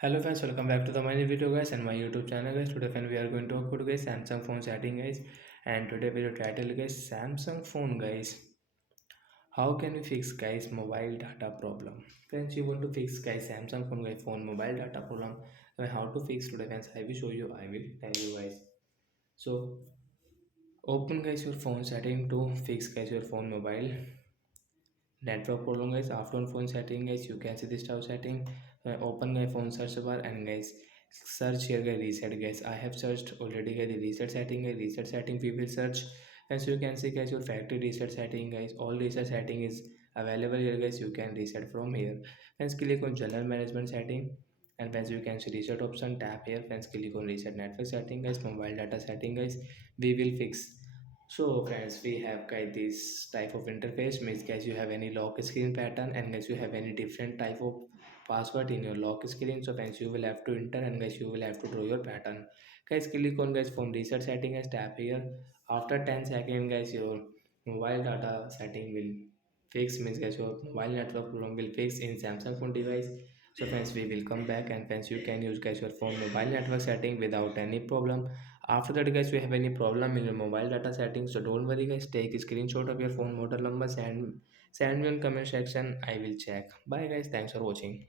Hello guys, welcome back to the my new video guys and my YouTube channel guys. Today friend we are going to talk about guys Samsung phone setting guys, and today video title guys Samsung phone guys. How can we fix guys mobile data problem? Friends, you want to fix guys Samsung phone mobile data problem. How to fix today friends? I will show you. I will tell you guys. So open guys your phone setting to fix guys your phone mobile network problem guys. After on phone setting guys, you can see this type of setting. Open my phone search bar and guys search here guys reset guys. I have searched already guys the reset setting guys. Reset setting we will search. As you can see guys, your factory reset setting guys, all reset setting is available here guys. You can reset from here. Friends, click on general management setting, and once you can see reset option, tap here. Friends, click on reset network setting guys, mobile data setting guys. We will fix. So friends, we have guys this type of interface. Means guys, you have any lock screen pattern, and guys you have any different type of password in your lock screen. So friends, you will have to enter, and guys you will have to draw your pattern. Guys, click on guys phone reset setting guys, tap here. After 10 seconds guys, your mobile data setting will fix. Means guys your mobile network problem will fix in Samsung phone device. So friends, we will come back, and friends, you can use guys your phone mobile network setting without any problem. After that guys, you have any problem in your mobile data settings, so don't worry guys, take a screenshot of your phone model number and send me in comment section. I will check. Bye guys, thanks for watching.